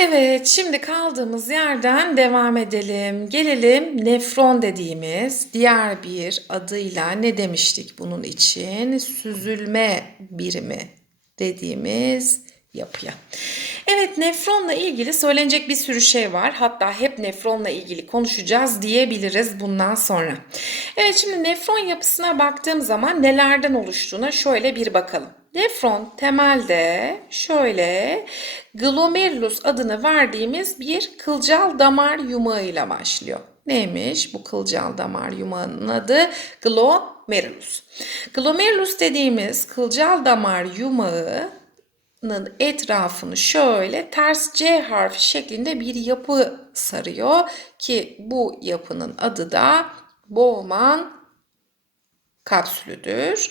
Evet, şimdi kaldığımız yerden devam edelim. Gelelim nefron dediğimiz diğer bir adıyla ne demiştik bunun için? Süzülme birimi dediğimiz yapıya. Evet, nefronla ilgili söylenecek bir sürü şey var. Hatta hep nefronla ilgili konuşacağız diyebiliriz bundan sonra. Evet, şimdi nefron yapısına baktığım zaman nelerden oluştuğuna şöyle bir bakalım. Nefron temelde şöyle glomerulus adını verdiğimiz bir kılcal damar yumağıyla başlıyor. Neymiş bu kılcal damar yumağının adı? Glomerulus. Glomerulus dediğimiz kılcal damar yumağının etrafını şöyle ters C harfi şeklinde bir yapı sarıyor ki bu yapının adı da Bowman kapsülüdür.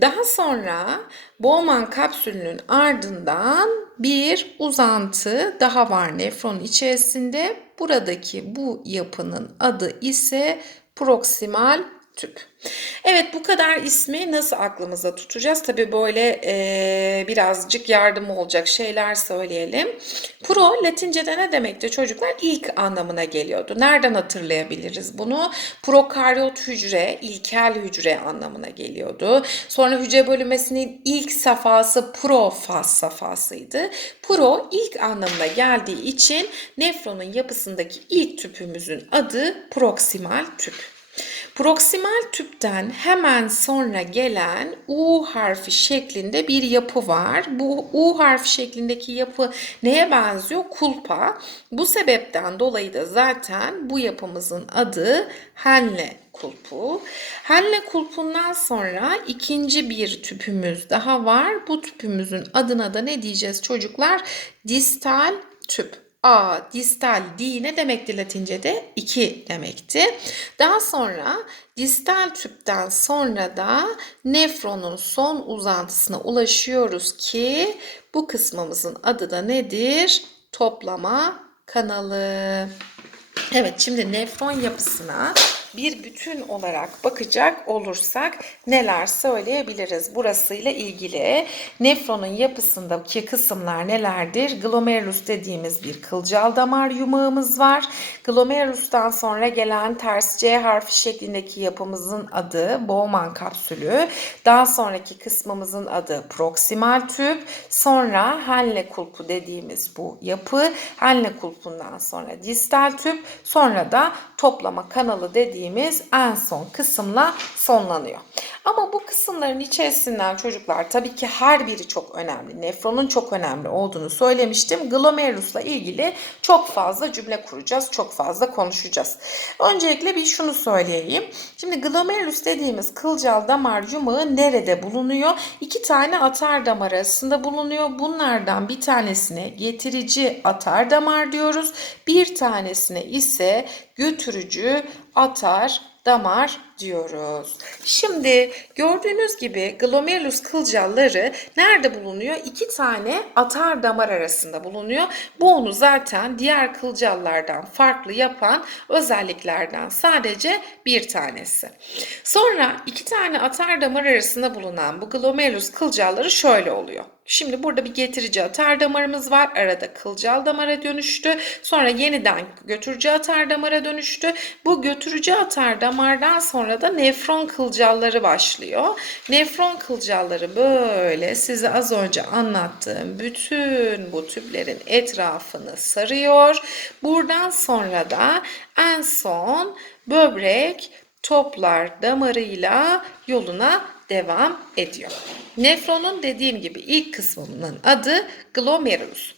Daha sonra Bowman kapsülünün ardından bir uzantı daha var nefron içerisinde. Buradaki bu yapının adı ise proksimal tüp. Evet bu kadar ismi nasıl aklımıza tutacağız? Tabii böyle e, birazcık yardım olacak şeyler söyleyelim. Pro Latince'de ne demekti çocuklar? İlk anlamına geliyordu. Nereden hatırlayabiliriz bunu? Prokaryot hücre, ilkel hücre anlamına geliyordu. Sonra hücre bölünmesinin ilk safhası profaz safhasıydı. Pro ilk anlamına geldiği için nefronun yapısındaki ilk tüpümüzün adı proksimal tüp. Proksimal tüpten hemen sonra gelen U harfi şeklinde bir yapı var. Bu U harfi şeklindeki yapı neye benziyor? Kulpa. Bu sebepten dolayı da zaten bu yapımızın adı Henle kulpu. Henle kulpundan sonra ikinci bir tüpümüz daha var. Bu tüpümüzün adına da ne diyeceğiz çocuklar? Distal tüp. A, distal, D ne demekti Latince'de? 2 demekti. Daha sonra distal tüpten sonra da nefronun son uzantısına ulaşıyoruz ki bu kısmımızın adı da nedir? Toplama kanalı. Evet şimdi nefron yapısına bir bütün olarak bakacak olursak neler söyleyebiliriz burasıyla ilgili. Nefronun yapısındaki kısımlar nelerdir? Glomerulus dediğimiz bir kılcal damar yumağımız var. Glomerulus'tan sonra gelen ters C harfi şeklindeki yapımızın adı Bowman kapsülü. Daha sonraki kısmımızın adı proksimal tüp. Sonra Henle kulpu dediğimiz bu yapı. Henle kulpundan sonra distal tüp. Sonra da toplama kanalı dediğimiz en son kısımla sonlanıyor. Ama bu kısımların içerisinden çocuklar tabii ki her biri çok önemli. Nefronun çok önemli olduğunu söylemiştim. Glomerus'la ilgili çok fazla cümle kuracağız. Çok fazla konuşacağız. Öncelikle bir şunu söyleyeyim. Şimdi glomerulus dediğimiz kılcal damar yumağı nerede bulunuyor? İki tane atar damar arasında bulunuyor. Bunlardan bir tanesine getirici atar damar diyoruz. Bir tanesine ise götürücü atar damar diyoruz. Şimdi gördüğünüz gibi glomerulus kılcalları nerede bulunuyor? İki tane atar damar arasında bulunuyor. Bu onu zaten diğer kılcallardan farklı yapan özelliklerden sadece bir tanesi. Sonra iki tane atar damar arasında bulunan bu glomerulus kılcalları şöyle oluyor. Şimdi burada bir getirici atar damarımız var. Arada kılcal damara dönüştü. Sonra yeniden götürücü atar damara dönüştü. Bu götürücü atar damardan sonra da nefron kılcalları başlıyor. Nefron kılcalları böyle size az önce anlattığım bütün bu tüplerin etrafını sarıyor. Buradan sonra da en son böbrek toplar damarıyla yoluna devam ediyor. Nefronun dediğim gibi ilk kısmının adı glomerulus.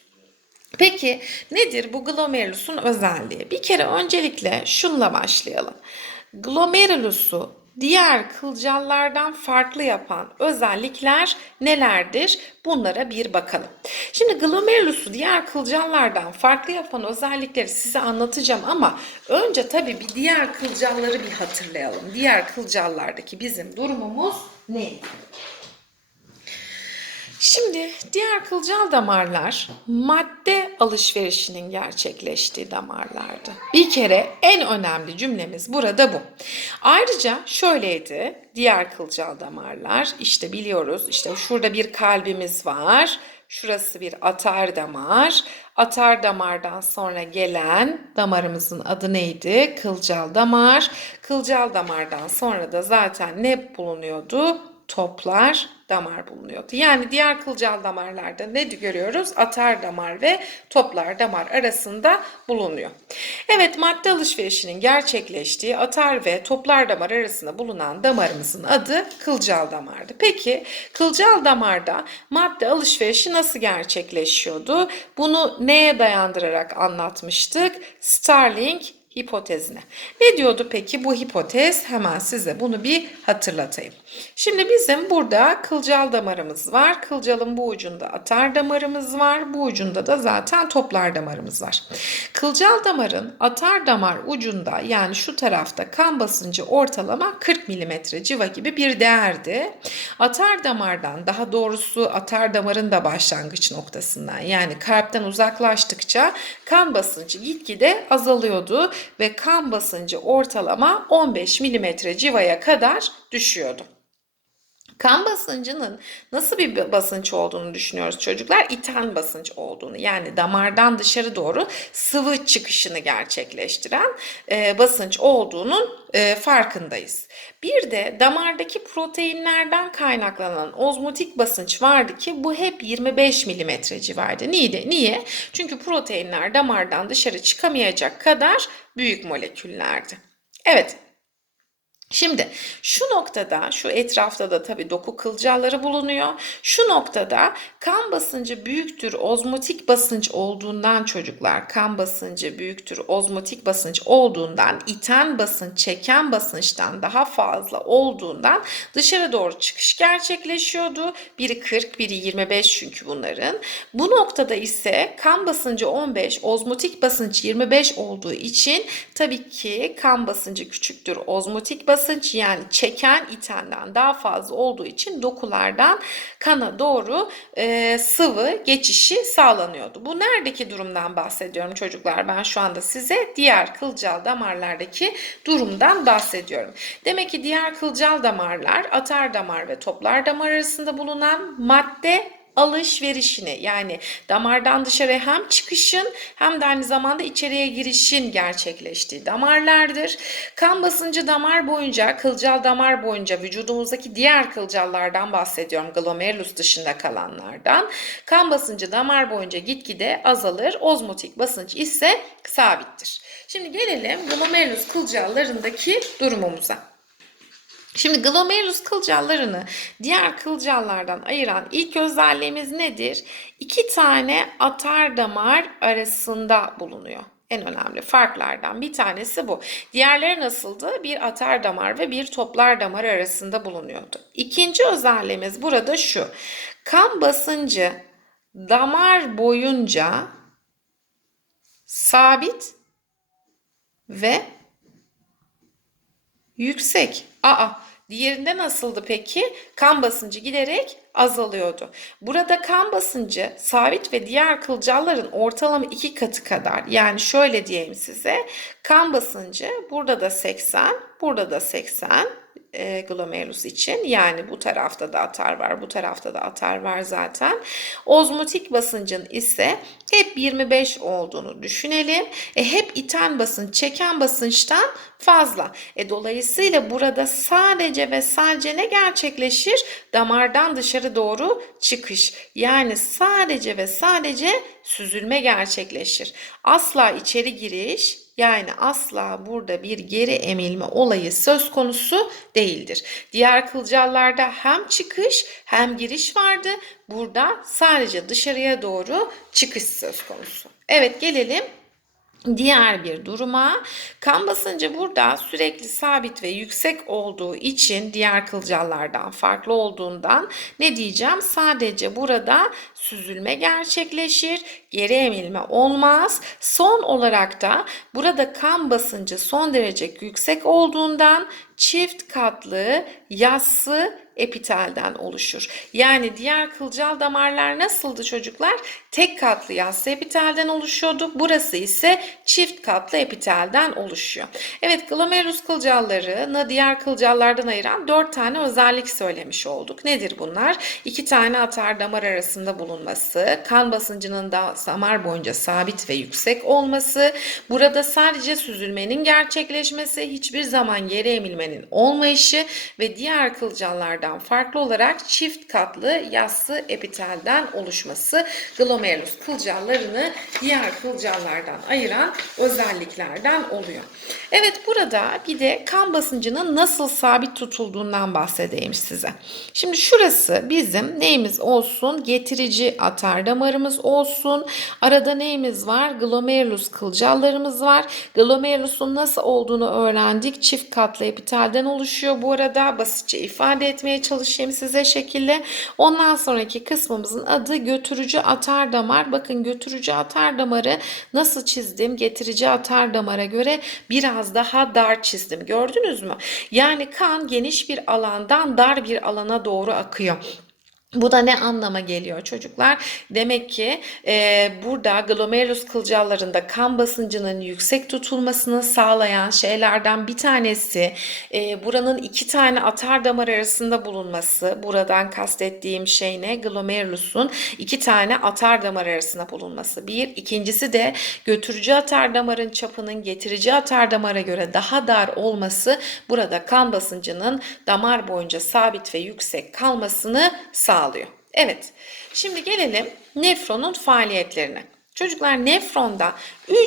Peki nedir bu glomerulus'un özelliği? Bir kere öncelikle şunla başlayalım. Glomerulusu diğer kılcallardan farklı yapan özellikler nelerdir? Bunlara bir bakalım. Şimdi glomerulusu diğer kılcallardan farklı yapan özellikleri size anlatacağım ama önce tabii bir diğer kılcalları bir hatırlayalım. Diğer kılcallardaki bizim durumumuz neydi? Şimdi diğer kılcal damarlar madde alışverişinin gerçekleştiği damarlardı. Bir kere en önemli cümlemiz burada bu. Ayrıca şöyleydi diğer kılcal damarlar işte biliyoruz işte şurada bir kalbimiz var. Şurası bir atar damar. Atar damardan sonra gelen damarımızın adı neydi? Kılcal damar. Kılcal damardan sonra da zaten ne bulunuyordu? Toplar damar bulunuyordu. Yani diğer kılcal damarlarda ne görüyoruz? Atar damar ve toplar damar arasında bulunuyor. Evet madde alışverişinin gerçekleştiği atar ve toplar damar arasında bulunan damarımızın adı kılcal damardı. Peki kılcal damarda madde alışverişi nasıl gerçekleşiyordu? Bunu neye dayandırarak anlatmıştık? Starling hipotezine. Ne diyordu peki bu hipotez? Hemen size bunu bir hatırlatayım. Şimdi bizim burada kılcal damarımız var. Kılcalın bu ucunda atar damarımız var. Bu ucunda da zaten toplar damarımız var. Kılcal damarın atar damar ucunda yani şu tarafta kan basıncı ortalama 40 mm civa gibi bir değerdi. Atar damardan daha doğrusu atar damarın da başlangıç noktasından yani kalpten uzaklaştıkça kan basıncı gitgide azalıyordu ve kan basıncı ortalama 15 mm civaya kadar düşüyordu. Kan basıncının nasıl bir basınç olduğunu düşünüyoruz çocuklar? İten basınç olduğunu yani damardan dışarı doğru sıvı çıkışını gerçekleştiren e, basınç olduğunun e, farkındayız. Bir de damardaki proteinlerden kaynaklanan ozmotik basınç vardı ki bu hep 25 mm civarında. Niye? Niye? Çünkü proteinler damardan dışarı çıkamayacak kadar büyük moleküllerdi. Evet, Şimdi şu noktada, şu etrafta da tabii doku kılcalları bulunuyor. Şu noktada kan basıncı büyüktür ozmotik basınç olduğundan çocuklar kan basıncı büyüktür ozmotik basınç olduğundan iten basınç çeken basınçtan daha fazla olduğundan dışarı doğru çıkış gerçekleşiyordu. Biri 40, biri 25 çünkü bunların. Bu noktada ise kan basıncı 15, ozmotik basınç 25 olduğu için tabii ki kan basıncı küçüktür ozmotik basınç basınç yani çeken itenden daha fazla olduğu için dokulardan kana doğru e, sıvı geçişi sağlanıyordu. Bu neredeki durumdan bahsediyorum çocuklar? Ben şu anda size diğer kılcal damarlardaki durumdan bahsediyorum. Demek ki diğer kılcal damarlar atar damar ve toplar damar arasında bulunan madde alışverişini yani damardan dışarı hem çıkışın hem de aynı zamanda içeriye girişin gerçekleştiği damarlardır. Kan basıncı damar boyunca, kılcal damar boyunca vücudumuzdaki diğer kılcallardan bahsediyorum. Glomerulus dışında kalanlardan. Kan basıncı damar boyunca gitgide azalır. Ozmotik basınç ise sabittir. Şimdi gelelim glomerulus kılcallarındaki durumumuza. Şimdi glomerulus kılcallarını diğer kılcallardan ayıran ilk özelliğimiz nedir? İki tane atar damar arasında bulunuyor. En önemli farklardan bir tanesi bu. Diğerleri nasıldı? Bir atar damar ve bir toplar damar arasında bulunuyordu. İkinci özelliğimiz burada şu. Kan basıncı damar boyunca sabit ve yüksek. Aa, diğerinde nasıldı peki? Kan basıncı giderek azalıyordu. Burada kan basıncı sabit ve diğer kılcalların ortalama iki katı kadar. Yani şöyle diyeyim size. Kan basıncı burada da 80, burada da 80, e, glomerulus için. Yani bu tarafta da atar var, bu tarafta da atar var zaten. Ozmotik basıncın ise hep 25 olduğunu düşünelim. E, hep iten basınç, çeken basınçtan fazla. E, dolayısıyla burada sadece ve sadece ne gerçekleşir? Damardan dışarı doğru çıkış. Yani sadece ve sadece süzülme gerçekleşir. Asla içeri giriş yani asla burada bir geri emilme olayı söz konusu değildir. Diğer kılcallarda hem çıkış hem giriş vardı. Burada sadece dışarıya doğru çıkış söz konusu. Evet gelelim Diğer bir duruma kan basıncı burada sürekli sabit ve yüksek olduğu için diğer kılcallardan farklı olduğundan ne diyeceğim? Sadece burada süzülme gerçekleşir, geri emilme olmaz. Son olarak da burada kan basıncı son derece yüksek olduğundan çift katlı yassı epitelden oluşur. Yani diğer kılcal damarlar nasıldı çocuklar? Tek katlı yassı epitelden oluşuyordu. Burası ise çift katlı epitelden oluşuyor. Evet glomerulus kılcallarını diğer kılcallardan ayıran dört tane özellik söylemiş olduk. Nedir bunlar? İki tane atar damar arasında bulunması, kan basıncının da damar boyunca sabit ve yüksek olması, burada sadece süzülmenin gerçekleşmesi, hiçbir zaman geri emilmenin olmayışı ve diğer kılcallardan farklı olarak çift katlı yassı epitelden oluşması glomerulus kılcallarını diğer kılcallardan ayıran özelliklerden oluyor. Evet burada bir de kan basıncının nasıl sabit tutulduğundan bahsedeyim size. Şimdi şurası bizim neyimiz olsun? Getirici atar damarımız olsun. Arada neyimiz var? Glomerulus kılcallarımız var. Glomerulusun nasıl olduğunu öğrendik. Çift katlı epitelden oluşuyor. Bu arada basitçe ifade etmeye çalışayım size şekilde. Ondan sonraki kısmımızın adı götürücü atar damar. Bakın götürücü atar damarı nasıl çizdim? Getirici atar damara göre biraz daha dar çizdim. Gördünüz mü? Yani kan geniş bir alandan dar bir alana doğru akıyor. Bu da ne anlama geliyor çocuklar? Demek ki e, burada glomerulus kılcallarında kan basıncının yüksek tutulmasını sağlayan şeylerden bir tanesi e, buranın iki tane atar damar arasında bulunması. Buradan kastettiğim şey ne? Glomerulusun iki tane atar damar arasında bulunması. Bir. ikincisi de götürücü atar damarın çapının getirici atar damara göre daha dar olması burada kan basıncının damar boyunca sabit ve yüksek kalmasını sağlıyor sağlıyor. Evet. Şimdi gelelim nefronun faaliyetlerine. Çocuklar nefronda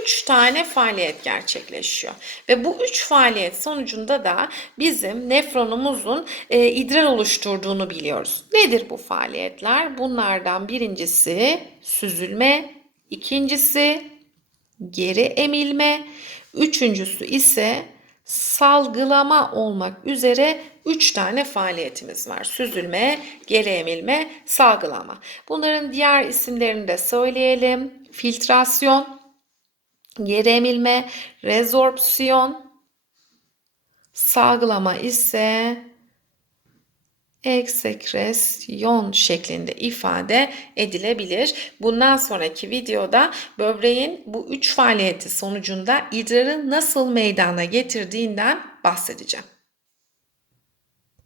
3 tane faaliyet gerçekleşiyor. Ve bu 3 faaliyet sonucunda da bizim nefronumuzun e, idrar oluşturduğunu biliyoruz. Nedir bu faaliyetler? Bunlardan birincisi süzülme, ikincisi geri emilme, üçüncüsü ise salgılama olmak üzere 3 tane faaliyetimiz var. Süzülme, geri emilme, salgılama. Bunların diğer isimlerini de söyleyelim. Filtrasyon, geri emilme, rezorpsiyon, salgılama ise eksekresyon şeklinde ifade edilebilir. Bundan sonraki videoda böbreğin bu üç faaliyeti sonucunda idrarı nasıl meydana getirdiğinden bahsedeceğim.